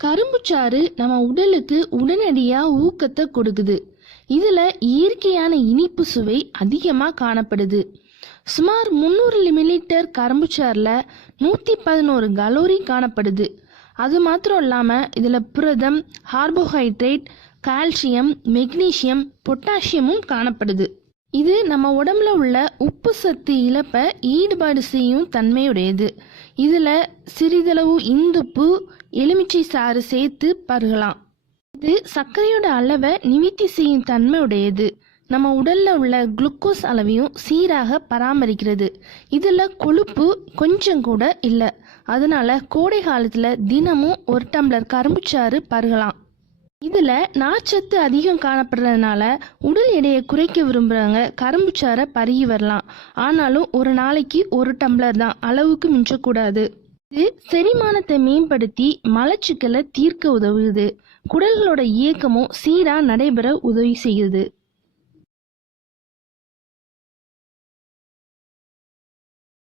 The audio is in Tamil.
கரும்புச்சாறு நம்ம உடலுக்கு உடனடியா ஊக்கத்தை கொடுக்குது. இதுல இயற்கையான இனிப்பு சுவை அதிகமா காணப்படுது. சுமார் 300 மில்லிலிட்டர் கரும்புச்சாறுல 111 கலோரி காணப்படுது. அது மாத்திரம் இல்லாம இதுல புரதம், கார்போஹைட்ரேட், கால்சியம், மெக்னீசியம், பொட்டாசியமும் காணப்படுது. இது நம்ம உடம்புல உள்ள உப்பு சத்து இழப்பை ஈடுபாடு செய்யும் தன்மையுடையது. இதுல சிறிதளவு இந்துப்பு, எலுமிச்சை சாறு சேர்த்து பருகலாம். இது சர்க்கரையோட அளவை நிவர்த்தி செய்யும் தன்மையுடையது. நம்ம உடல்ல உள்ள குளுக்கோஸ் அளவையும் சீராக பராமரிக்கிறது. இதுல கொழுப்பு கொஞ்சம் கூட இல்லை. அதனால கோடை காலத்துல தினமும் 1 டம்ளர் கரும்புச்சாறு பருகலாம். இதுல நார்ச்சத்து அதிகம் காணப்படுறதுனால உடல் எடையை குறைக்க விரும்புறவங்க கரும்புச்சாறை பருகி வரலாம். ஆனாலும் ஒரு நாளைக்கு 1 டம்ளர் தான், அளவுக்கு மிஞ்சக்கூடாது. இது செரிமானத்தை மேம்படுத்தி மலச்சிக்கலை தீர்க்க உதவுது. குடல்களோட இயக்கமும் சீரா நடைபெற உதவி செய்யுது.